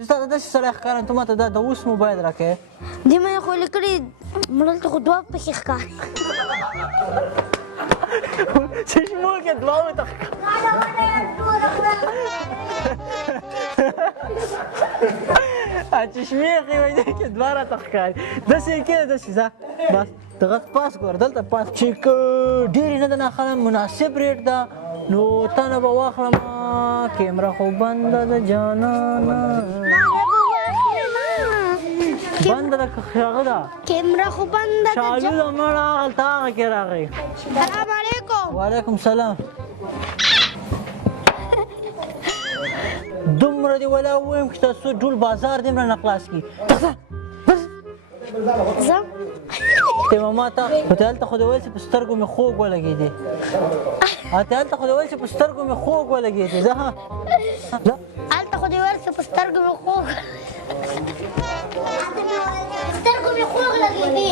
ستا ته داسې سړی ښکارم ته ماته دا د اوس موبایل راکوې دې مې خو لیکلي مړل ته خو دوه پښې ښکاري چشمو کې دوه ته چشمې ښې وایي دی کې دوه راته ښکاري داسې یې کښېنه داسې ځه بس دغه پاس ګوره دلته پاس چې که ډېرې نه ده ناخلم مناسب ریټ ده نو تا نه به واخلم کیمره خو بنده ده جانانه بنده ده که هغه ده کیمره خو بنده ده شالو ده مړه هغلته هغه کې راغی سلام علیکم وعلیکم سلام دومره دې ولا ووایم چې تاسو ټول بازار دې مړه نه خلاص کړي زه ته ما ته ته هلته خو دې ویل چې په سترګو مې خوږ ولګېدې ته هلته خو دې ویل چې په سترګو مې خوږ ولګېدې ځه هلته خو دې ویل چې په سترګو مې خوږ سترګو مې خوږ لګېدې